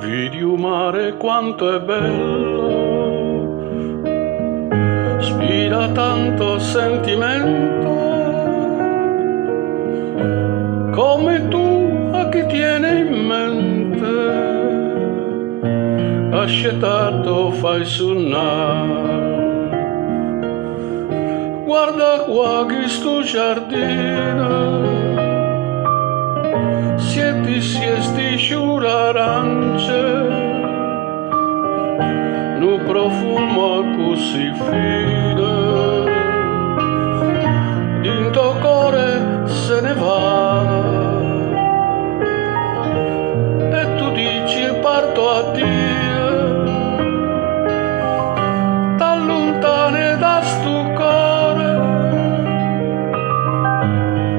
Vidi un mare quanto è bello, spira tanto sentimento, come tu a chi tiene in mente, ascettato fai suonare. Guarda qua che sto giardino, siesti sciura arance, nu profumo così fine, dinto core se ne va, e tu dici parto a Dio, t'allontane da stu core,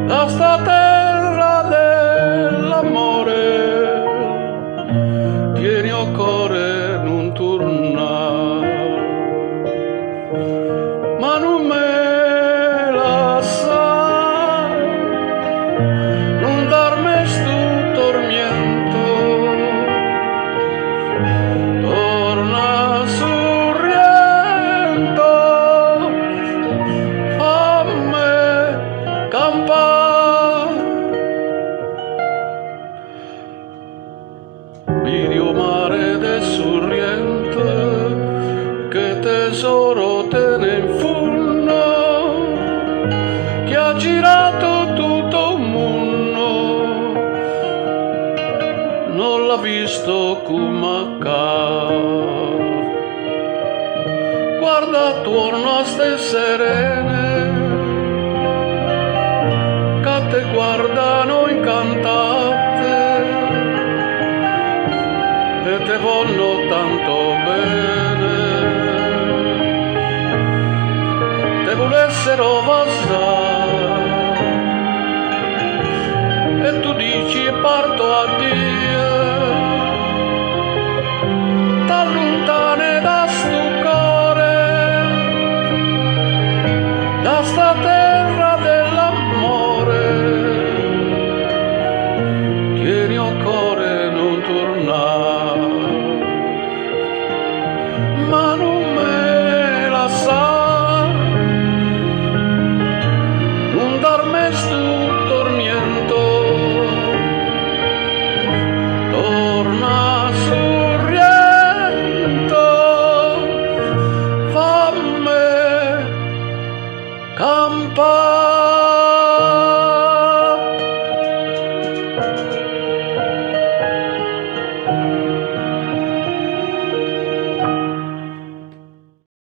da sta terra dell'amore, tieni o core non tornare, ma non me la sai, non darmi sto tormento, torna sorriento, fammi campare. Video mare del sorriente, che tesoro tiene in fondo, che ha girato tutto il mondo, non l'ha visto come accade. Guarda attorno a ste serene, che te guardano incantate, e te vogliono tanto bene, te volessero passare, e tu dici parto a Dio, t'allontane da sto core, da sta terra dell'amore, tieni o core non tornare, ma non me la sa, non darmi sto tormento, torna sorriento, fammi campare.